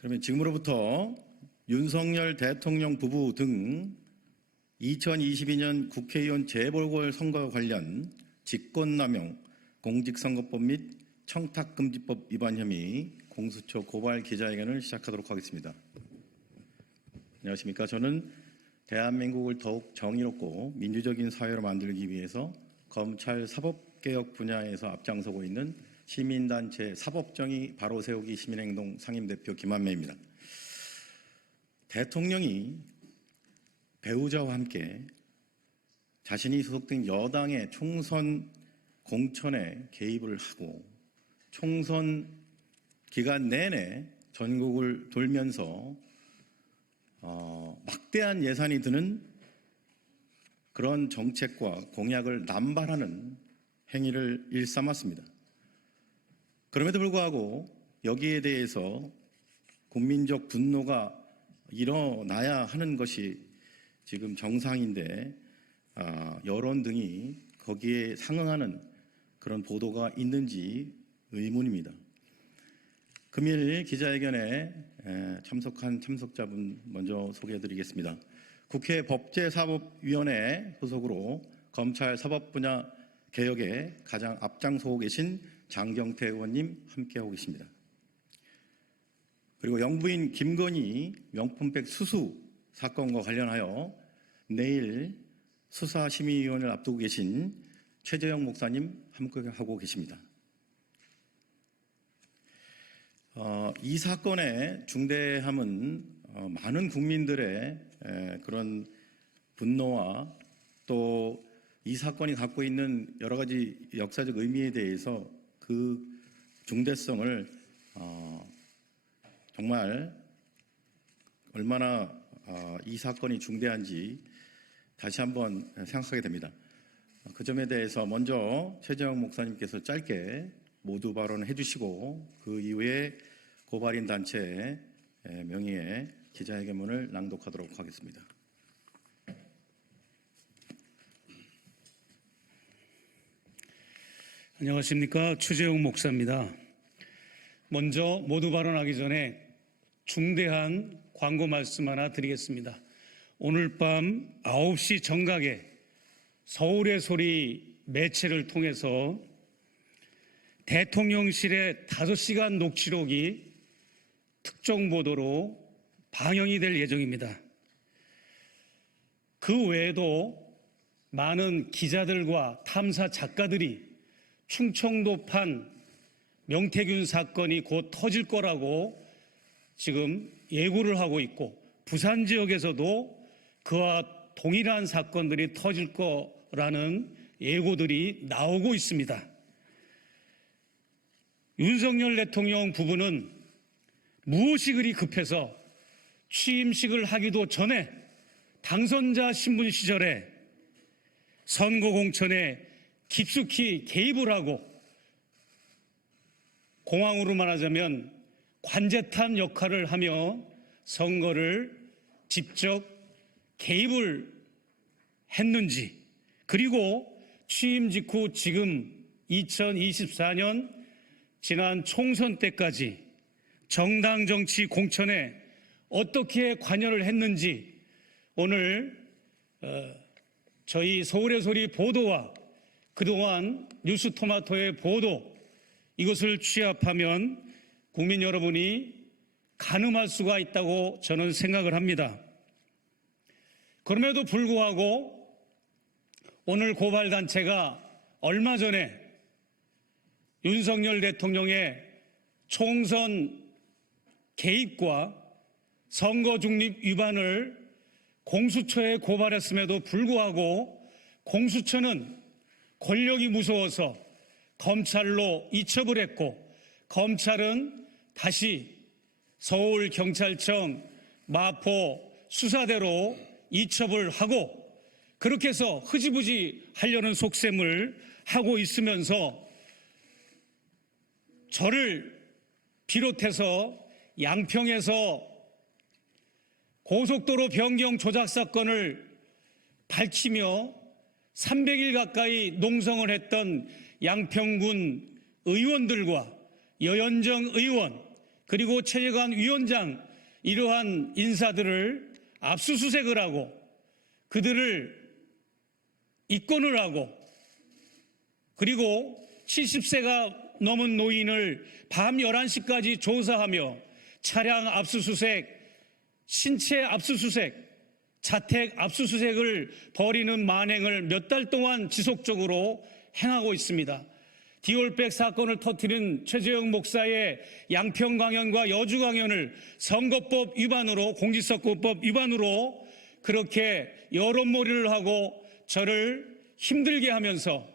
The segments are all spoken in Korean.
그러면 지금으로부터 윤석열 대통령 부부 등 2022년 국회의원 재보궐선거 관련 직권남용, 공직선거법 및 청탁금지법 위반 혐의 공수처 고발 기자회견을 시작하도록 하겠습니다. 안녕하십니까. 저는 대한민국을 더욱 정의롭고 민주적인 사회로 만들기 위해서 검찰 사법개혁 분야에서 앞장서고 있는 시민단체 사법정의 바로세우기 시민행동 상임대표 김한매입니다. 대통령이 배우자와 함께 자신이 소속된 여당의 총선 공천에 개입을 하고 총선 기간 내내 전국을 돌면서 막대한 예산이 드는 그런 정책과 공약을 남발하는 행위를 일삼았습니다. 그럼에도 불구하고 여기에 대해서 국민적 분노가 일어나야 하는 것이 지금 정상인데 여론 등이 거기에 상응하는 그런 보도가 있는지 의문입니다. 금일 기자회견에 참석한 참석자분 먼저 소개해드리겠습니다. 국회 법제사법위원회 소속으로 검찰 사법 분야 개혁에 가장 앞장서고 계신 장경태 의원님 함께하고 계십니다. 그리고 영부인 김건희 명품백 수수 사건과 관련하여 내일 수사심의위원을 앞두고 계신 최재형 목사님 함께하고 계십니다. 이 사건의 중대함은 많은 국민들의 그런 분노와 또 이 사건이 갖고 있는 여러 가지 역사적 의미에 대해서 그 중대성을 정말 얼마나 이 사건이 중대한지 다시 한번 생각하게 됩니다. 그 점에 대해서 먼저 최재형 목사님께서 짧게 모두 발언을 해주시고 그 이후에 고발인 단체 명의의 기자회견문을 낭독하도록 하겠습니다. 안녕하십니까. 최재형 목사입니다. 먼저 모두 발언하기 전에 중대한 광고 말씀 하나 드리겠습니다. 오늘 밤 9시 정각에 서울의 소리 매체를 통해서 대통령실의 5시간 녹취록이 특정 보도로 방영이 될 예정입니다. 그 외에도 많은 기자들과 탐사 작가들이 충청도판 명태균 사건이 곧 터질 거라고 지금 예고를 하고 있고 부산 지역에서도 그와 동일한 사건들이 터질 거라는 예고들이 나오고 있습니다. 윤석열 대통령 부부는 무엇이 그리 급해서 취임식을 하기도 전에 당선자 신분 시절에 선거 공천에 깊숙이 개입을 하고 공항으로 말하자면 관제탑 역할을 하며 선거를 직접 개입을 했는지, 그리고 취임 직후 지금 2024년 지난 총선 때까지 정당 정치 공천에 어떻게 관여를 했는지 오늘 저희 서울의 소리 보도와 그동안 뉴스토마토의 보도, 이것을 취합하면 국민 여러분이 가늠할 수가 있다고 저는 생각을 합니다. 그럼에도 불구하고 오늘 고발단체가 얼마 전에 윤석열 대통령의 총선 개입과 선거 중립 위반을 공수처에 고발했음에도 불구하고 공수처는 권력이 무서워서 검찰로 이첩을 했고 검찰은 다시 서울경찰청 마포 수사대로 이첩을 하고 그렇게 해서 흐지부지 하려는 속셈을 하고 있으면서 저를 비롯해서 양평에서 고속도로 변경 조작 사건을 밝히며 300일 가까이 농성을 했던 양평군 의원들과 여연정 의원, 그리고 최재관 위원장 이러한 인사들을 압수수색을 하고 그들을 입건을 하고 그리고 70세가 넘은 노인을 밤 11시까지 조사하며 차량 압수수색, 신체 압수수색, 자택 압수수색을 벌이는 만행을 몇 달 동안 지속적으로 행하고 있습니다. 디올백 사건을 터뜨린 최재형 목사의 양평 강연과 여주 강연을 선거법 위반으로, 공직선거법 위반으로 그렇게 여론몰이를 하고 저를 힘들게 하면서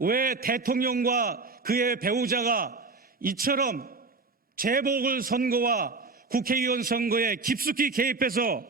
왜 대통령과 그의 배우자가 이처럼 재보궐선거와 국회의원 선거에 깊숙이 개입해서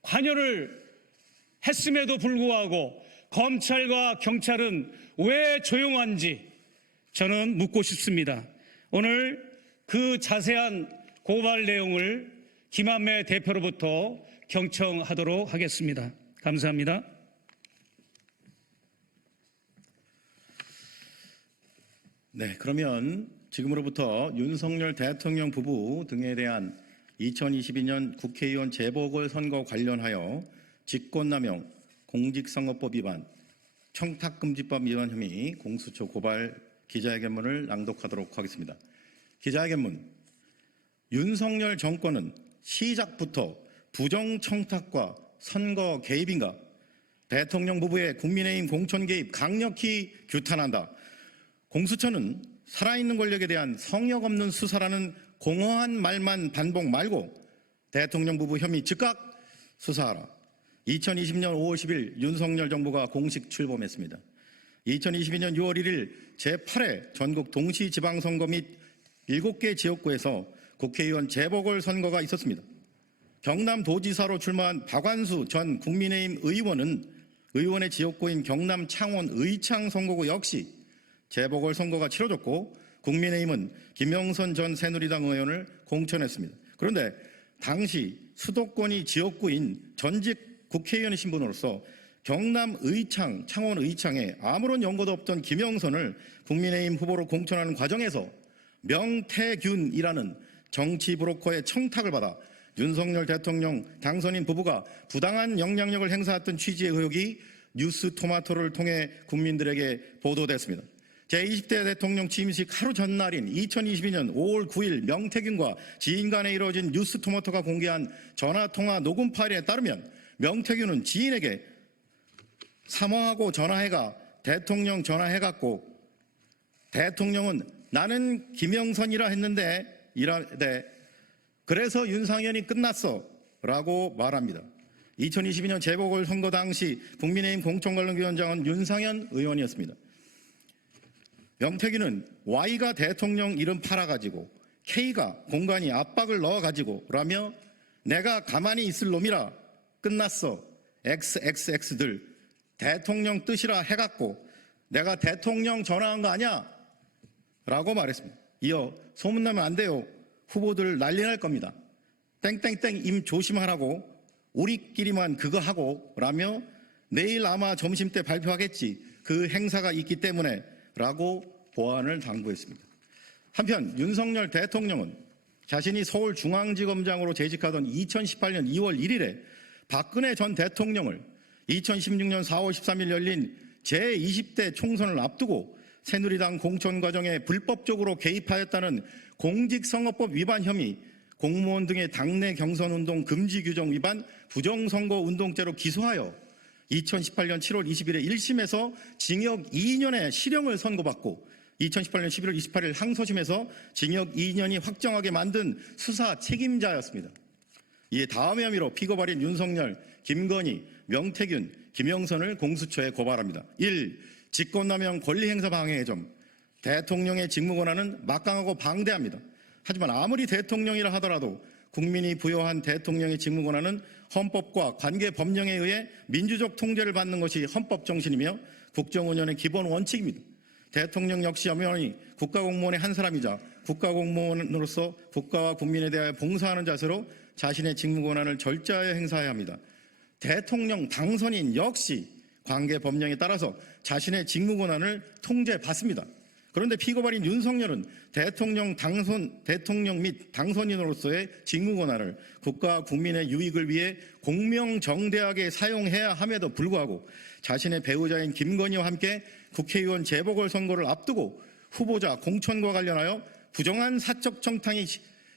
관여를 했음에도 불구하고 검찰과 경찰은 왜 조용한지 저는 묻고 싶습니다. 오늘 그 자세한 고발 내용을 김한매 대표로부터 경청하도록 하겠습니다. 감사합니다. 네, 그러면 지금으로부터 윤석열 대통령 부부 등에 대한 2022년 국회의원 재보궐선거 관련하여 직권남용, 공직선거법 위반, 청탁금지법 위반 혐의 공수처 고발 기자회견문을 낭독하도록 하겠습니다. 기자회견문. 윤석열 정권은 시작부터 부정청탁과 선거 개입인가? 대통령 부부의 국민의힘 공천 개입 강력히 규탄한다. 공수처는 살아있는 권력에 대한 성역 없는 수사라는 공허한 말만 반복 말고 대통령 부부 혐의 즉각 수사하라. 2020년 5월 10일 윤석열 정부가 공식 출범했습니다. 2022년 6월 1일 제8회 전국 동시지방선거 및 7개 지역구에서 국회의원 재보궐선거가 있었습니다. 경남도지사로 출마한 박완수 전 국민의힘 의원은 의원의 지역구인 경남 창원 의창 선거구 역시 재보궐선거가 치러졌고 국민의힘은 김영선 전 새누리당 의원을 공천했습니다. 그런데 당시 수도권이 지역구인 전직 국회의원의 신분으로서 경남 의창, 창원 의창에 아무런 연고도 없던 김영선을 국민의힘 후보로 공천하는 과정에서 명태균이라는 정치 브로커의 청탁을 받아 윤석열 대통령 당선인 부부가 부당한 영향력을 행사했던 취지의 의혹이 뉴스토마토를 통해 국민들에게 보도됐습니다. 제20대 대통령 취임식 하루 전날인 2022년 5월 9일 명태균과 지인 간에 이루어진 뉴스토마토가 공개한 전화통화 녹음 파일에 따르면 명태균은 지인에게 사모하고 전화해가 대통령 전화해갖고 대통령은 나는 김영선이라 했는데 이라대 그래서 윤상현이 끝났어 라고 말합니다. 2022년 재보궐선거 당시 국민의힘 공천관련위원장은 윤상현 의원이었습니다. 명태균은 Y가 대통령 이름 팔아가지고 K가 공간이 압박을 넣어가지고 라며 내가 가만히 있을 놈이라 끝났어 XXX들 대통령 뜻이라 해갖고 내가 대통령 전화한 거 아니야 라고 말했습니다. 이어 소문나면 안 돼요. 후보들 난리 날 겁니다. 땡땡땡 임 조심하라고 우리끼리만 그거 하고 라며 내일 아마 점심때 발표하겠지 그 행사가 있기 때문에 라고 보안을 당부했습니다. 한편 윤석열 대통령은 자신이 서울중앙지검장으로 재직하던 2018년 2월 1일에 박근혜 전 대통령을 2016년 4월 13일 열린 제20대 총선을 앞두고 새누리당 공천 과정에 불법적으로 개입하였다는 공직선거법 위반 혐의, 공무원 등의 당내 경선운동 금지 규정 위반 부정선거운동죄로 기소하여 2018년 7월 20일에 1심에서 징역 2년의 실형을 선고받고 2018년 11월 28일 항소심에서 징역 2년이 확정하게 만든 수사 책임자였습니다. 이에 다음의 혐의로 피고발인 윤석열, 김건희, 명태균, 김영선을 공수처에 고발합니다. 1. 직권남용 권리행사 방해의 점. 대통령의 직무권한은 막강하고 방대합니다. 하지만 아무리 대통령이라 하더라도 국민이 부여한 대통령의 직무권한은 헌법과 관계 법령에 의해 민주적 통제를 받는 것이 헌법 정신이며 국정운영의 기본 원칙입니다. 대통령 역시 엄연히 국가공무원의 한 사람이자 국가공무원으로서 국가와 국민에 대하여 봉사하는 자세로 자신의 직무권한을 절제하여 행사해야 합니다. 대통령 당선인 역시 관계 법령에 따라서 자신의 직무권한을 통제받습니다. 그런데 피고발인 윤석열은 대통령 및 당선인으로서의 직무 권한을 국가 국민의 유익을 위해 공명정대하게 사용해야 함에도 불구하고 자신의 배우자인 김건희와 함께 국회의원 재보궐선거를 앞두고 후보자 공천과 관련하여 부정한 사적 청탁이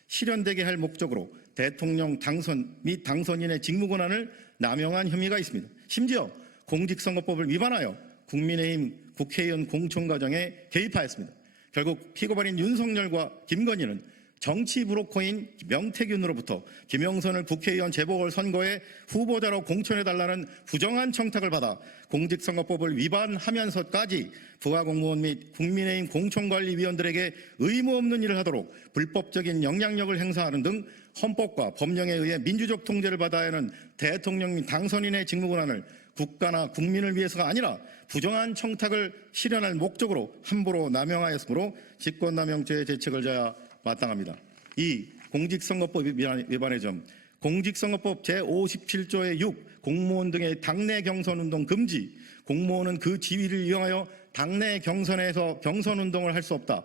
실현되게 할 목적으로 대통령 당선 및 당선인의 직무 권한을 남용한 혐의가 있습니다. 심지어 공직선거법을 위반하여 국민의힘 국회의원 공천 과정에 개입하였습니다. 결국 피고발인 윤석열과 김건희는 정치 브로커인 명태균으로부터 김영선을 국회의원 재보궐선거에 후보자로 공천해달라는 부정한 청탁을 받아 공직선거법을 위반하면서까지 부하 공무원 및 국민의힘 공천관리위원들에게 의무 없는 일을 하도록 불법적인 영향력을 행사하는 등 헌법과 법령에 의해 민주적 통제를 받아야 하는 대통령 및 당선인의 직무 권한을 국가나 국민을 위해서가 아니라 부정한 청탁을 실현할 목적으로 함부로 남용하였으므로 직권남용죄의 죄책을 져야 마땅합니다. 2. 공직선거법 위반의 점. 공직선거법 제57조의 6. 공무원 등의 당내 경선운동 금지. 공무원은 그 지위를 이용하여 당내 경선에서 경선운동을 할 수 없다.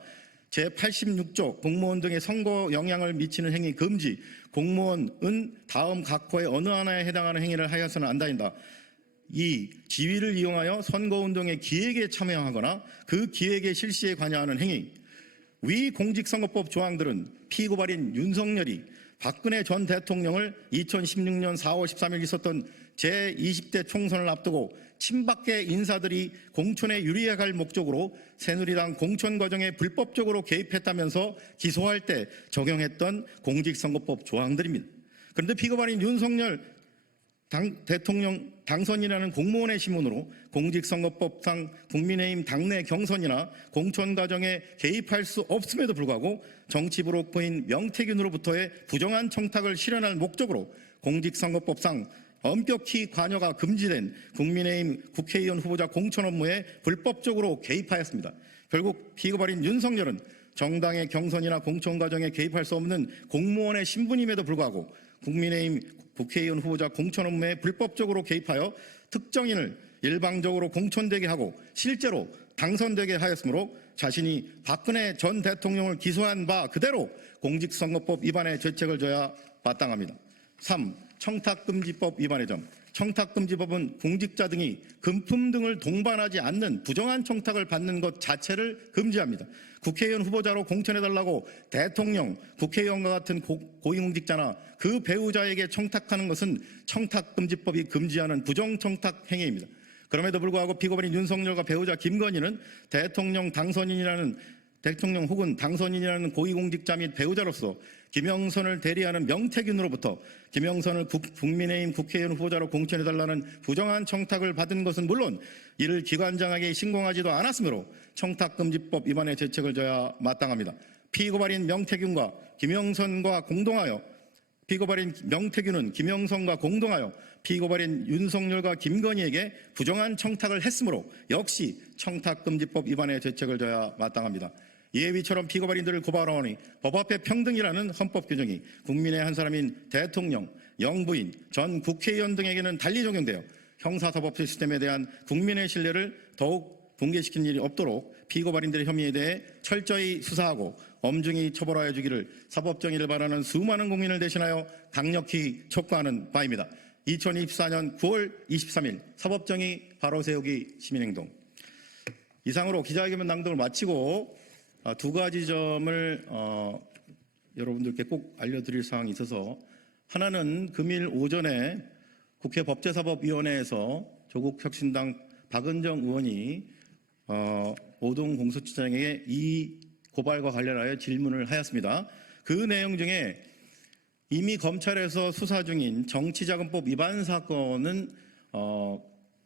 제86조 공무원 등의 선거 영향을 미치는 행위 금지. 공무원은 다음 각호의 어느 하나에 해당하는 행위를 하여서는 안 다닌다. 2. 지위를 이용하여 선거운동의 기획에 참여하거나 그 기획의 실시에 관여하는 행위. 위 공직선거법 조항들은 피고발인 윤석열이 박근혜 전 대통령을 2016년 4월 13일 있었던 제20대 총선을 앞두고 친박계 인사들이 공천에 유리할 목적으로 새누리당 공천 과정에 불법적으로 개입했다면서 기소할 때 적용했던 공직선거법 조항들입니다. 그런데 피고발인 윤석열 대통령 당선이라는 공무원의 신문으로 공직선거법상 국민의힘 당내 경선이나 공천 과정에 개입할 수 없음에도 불구하고 정치 브로커인 명태균으로부터의 부정한 청탁을 실현할 목적으로 공직선거법상 엄격히 관여가 금지된 국민의힘 국회의원 후보자 공천 업무에 불법적으로 개입하였습니다. 결국 피고발인 윤석열은 정당의 경선이나 공천 과정에 개입할 수 없는 공무원의 신분임에도 불구하고 국민의힘 국회의원 후보자 공천 업무에 불법적으로 개입하여 특정인을 일방적으로 공천되게 하고 실제로 당선되게 하였으므로 자신이 박근혜 전 대통령을 기소한 바 그대로 공직선거법 위반의 죄책을 져야 마땅합니다. 3. 청탁금지법 위반의 점. 청탁금지법은 공직자 등이 금품 등을 동반하지 않는 부정한 청탁을 받는 것 자체를 금지합니다. 국회의원 후보자로 공천해달라고 대통령, 국회의원과 같은 고위공직자나 그 배우자에게 청탁하는 것은 청탁금지법이 금지하는 부정청탁 행위입니다. 그럼에도 불구하고 피고발인 윤석열과 배우자 김건희는 대통령 혹은 당선인이라는 고위공직자 및 배우자로서 김영선을 대리하는 명태균으로부터 김영선을 국민의힘 국회의원 후보자로 공천해달라는 부정한 청탁을 받은 것은 물론 이를 기관장에게 신고하지도 않았으므로 청탁금지법 위반의 죄책을 져야 마땅합니다. 피고발인 명태균은 김영선과 공동하여 피고발인 윤석열과 김건희에게 부정한 청탁을 했으므로 역시 청탁금지법 위반의 죄책을 져야 마땅합니다. 예위처럼 피고발인들을 고발하오니 법 앞에 평등이라는 헌법 규정이 국민의 한 사람인 대통령, 영부인, 전 국회의원 등에게는 달리 적용되어 형사사법 시스템에 대한 국민의 신뢰를 더욱 붕괴시키는 일이 없도록 피고발인들의 혐의에 대해 철저히 수사하고 엄중히 처벌하여 주기를 사법정의를 바라는 수많은 국민을 대신하여 강력히 촉구하는 바입니다. 2024년 9월 23일 사법정의 바로세우기 시민행동. 이상으로 기자회견 낭독을 마치고 두 가지 점을 여러분들께 꼭 알려드릴 사항이 있어서, 하나는 금일 오전에 국회 법제사법위원회에서 조국혁신당 박은정 의원이 오동 공수처장에게 이 고발과 관련하여 질문을 하였습니다. 그 내용 중에 이미 검찰에서 수사 중인 정치자금법 위반 사건은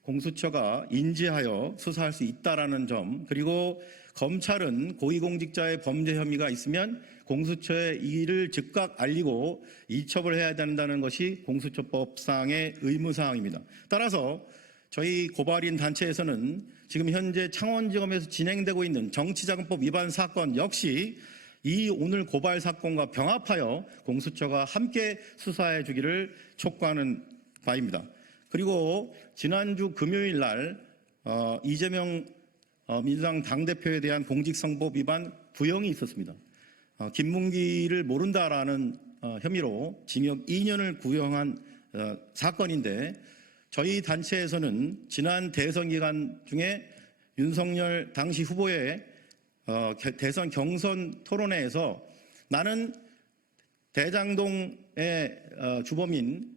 공수처가 인지하여 수사할 수 있다라는 점, 그리고 검찰은 고위공직자의 범죄 혐의가 있으면 공수처에 이를 즉각 알리고 이첩을 해야 된다는 것이 공수처법상의 의무사항입니다. 따라서 저희 고발인 단체에서는 지금 현재 창원지검에서 진행되고 있는 정치자금법 위반 사건 역시 이 오늘 고발 사건과 병합하여 공수처가 함께 수사해 주기를 촉구하는 바입니다. 그리고 지난주 금요일 날 이재명 민주당 당대표에 대한 공직선거법 위반 구형이 있었습니다. 김문기를 모른다라는 혐의로 징역 2년을 구형한 사건인데 저희 단체에서는 지난 대선 기간 중에 윤석열 당시 후보의 대선 경선 토론회에서 나는 대장동의 주범인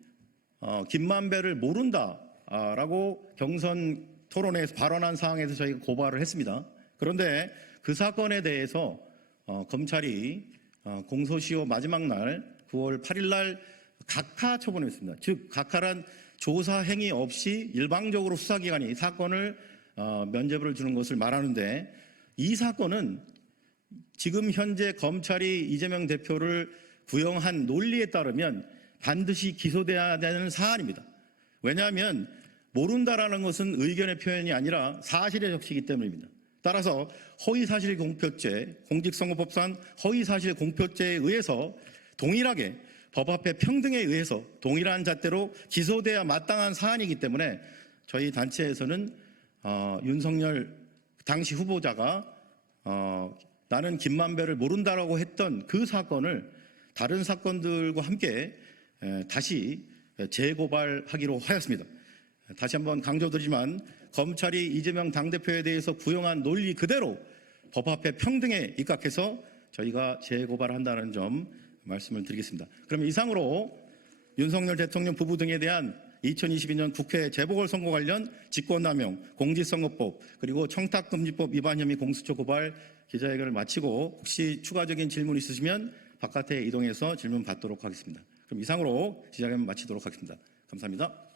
김만배를 모른다라고 경선 토론회에서 발언한 사항에서 저희가 고발을 했습니다. 그런데 그 사건에 대해서 검찰이 공소시효 마지막 날 9월 8일 날 각하 처분했습니다. 즉 각하란 조사 행위 없이 일방적으로 수사기관이 사건을 면죄부를 주는 것을 말하는데 이 사건은 지금 현재 검찰이 이재명 대표를 구형한 논리에 따르면 반드시 기소돼야 되는 사안입니다. 왜냐하면 모른다라는 것은 의견의 표현이 아니라 사실의 적시이기 때문입니다. 따라서 허위사실 공표죄, 공직선거법상 허위사실 공표죄에 의해서 동일하게 법 앞에 평등에 의해서 동일한 잣대로 기소돼야 마땅한 사안이기 때문에 저희 단체에서는 윤석열 당시 후보자가 나는 김만배를 모른다라고 했던 그 사건을 다른 사건들과 함께 다시 재고발하기로 하였습니다. 다시 한번 강조드리지만 검찰이 이재명 당대표에 대해서 구형한 논리 그대로 법 앞에 평등에 입각해서 저희가 재고발한다는 점 말씀을 드리겠습니다. 그럼 이상으로 윤석열 대통령 부부 등에 대한 2022년 국회 재보궐선거 관련 직권남용, 공직선거법 그리고 청탁금지법 위반 혐의 공수처 고발 기자회견을 마치고 혹시 추가적인 질문 있으시면 바깥에 이동해서 질문 받도록 하겠습니다. 그럼 이상으로 기자회견 마치도록 하겠습니다. 감사합니다.